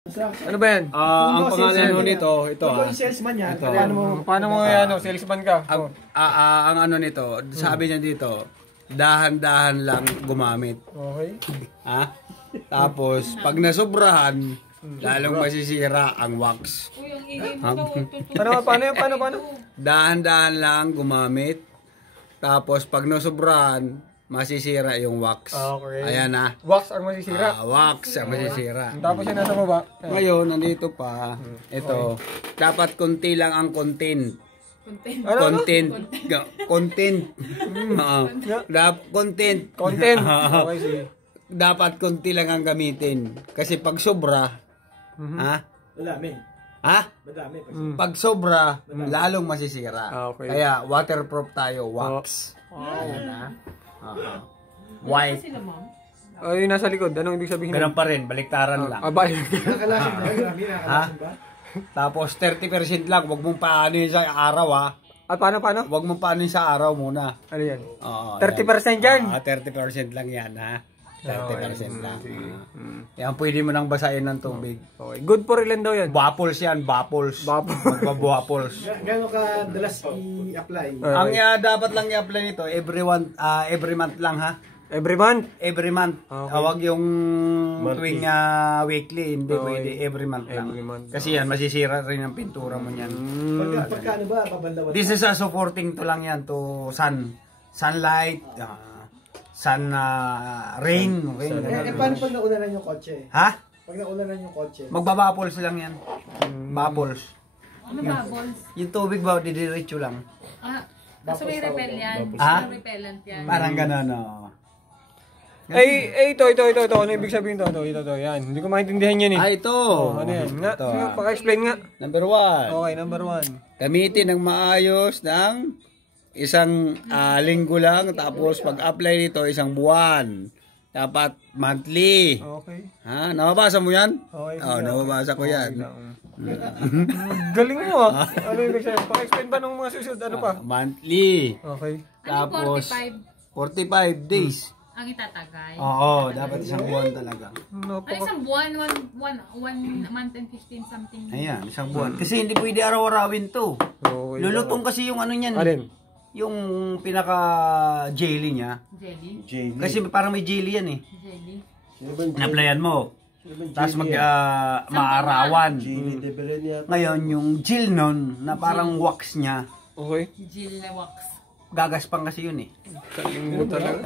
Ano ba yan? Ang pangalan mo nito, ito Kung salesman yan, Paano mo salesman ka? ang ano nito, sabi niya dito, dahan-dahan lang gumamit. Okay. Ha? Tapos, pag nasobrahan, lalong masisira ang wax. Paano? Dahan-dahan lang gumamit. Tapos, pag nasobrahan, masisira yung wax. Okay. Ayan na. Wax ang masisira. Wax ang masisira. Tapos yung nasa baba. Ngayon, nandito pa. Ito. Dapat konti lang ang content. Content. Content. Content. Content. Okay, sige. Dapat konti lang ang gamitin. Kasi pag sobra, ha? Madami. Ha? Madami. Pag sobra, lalong masisira. Okay. Kaya waterproof tayo, wax. Ayan na. White. Yung nasa likod, anong ibig sabihin? Ganun pa rin, baliktaran lang. Nakalasin ba? Marami Ha? nakalasin ba? Tapos 30% lang, wag mong paano sa araw ha. At paano? Wag mong paano sa araw muna. Ano yan? Oo, 30% yan? 30% lang yan ha. 30% lang. Yan, pwede mo nang basahin ng tubig. Okay. Good for ilan daw yan? Bubbles yan, bubbles. Magbabuaples. Gano'n ka dalas i-apply? Ang dapat lang i-apply nito, every month lang ha. Every month? Every month. Okay. Huwag yung tuwing weekly, hindi pwede. Every month lang. Every month. Kasi yan, masisira rin ang pintura mo yan. Pagkano ba? Kabandawan? This is a supporting to lang yan to sunlight, rain. Paano pag naulanan yung kotse? Ha? Pag naulanan yung kotse? Magbabapols lang yan. Bubbles. Ano bubbles? Yung tubig ba, didiretso lang. Kaso may repel yan. Ha? May repellent yan. Parang gano'n, no. Ito. Ano ibig sabihin ito? Ito. Yan. Hindi ko maintindihan yan eh. Ito. Ano yan? Nga, Ito, sige, paka-explain nga. Number 1. Okay, number 1. Gamitin ng maayos ng isang linggo lang. Tapos pag-apply nito, isang buwan. Dapat monthly. Okay. Ha? Nababasa mo yan? Okay. Nababasa ko yan. Galing mo ah. Ano ibig sabihin? Paka-explain ba nung mga susunod? Ano pa? Monthly. Okay. Tapos, 45 45 days. ang itatagay. Oo, dapat isang buwan talaga. Isang buwan, one month and 15 something. Ayan, isang buwan. Kasi hindi pwede araw-arawin to. Okay. Lulutong kasi yung ano niyan. Alin? Yung pinaka jelly niya. Jelly? Kasi parang may jelly yan eh. Jelly? Inaplayan mo. Tapos maarawan. Ngayon, yung gel nun, na parang wax niya, Okay. Gel na wax. gagaspang kasi yun eh. Galing mo talaga.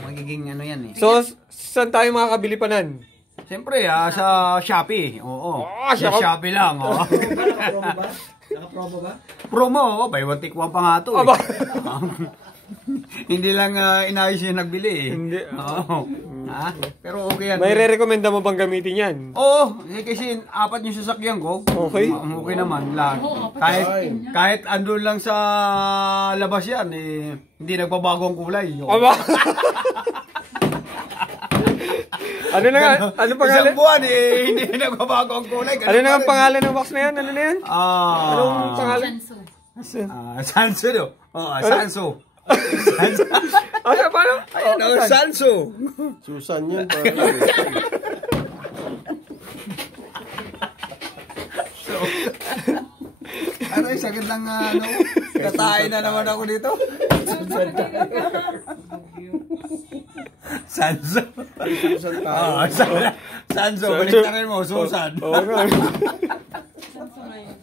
Magiging ano yan eh. So, saan tayo makakabili pa nan? Siyempre, sa Shopee. Oo. Sa Shopee lang. Oh. Naka-promo ba? Naka-promo ba? Promo, buy one take one pa nga to. Aba. Hindi lang inayos yung nagbili eh. Hindi. Oo. Pero okay yan. May re-recommenda mo bang gamitin yan? Oo, kasi 4 yung sasakyan ko. Okay. Okay naman lahat. Kahit andun lang sa labas yan, hindi nagbabago ang kulay. Aba. Ano na nga? Ano pangalan? Isang buwan hindi nagbabago ang kulay. Ano na nga pangalan ng wax na yan? Ano na yan? Anong pangalan? Sanso. Sanso do. Sanso. Paano? Sanso. Susan yan. Ano yung sakit lang katayin na naman ako dito. Sanso. Sanso. Balik na rin mo, Susan. Oo nga. Sanso na yun.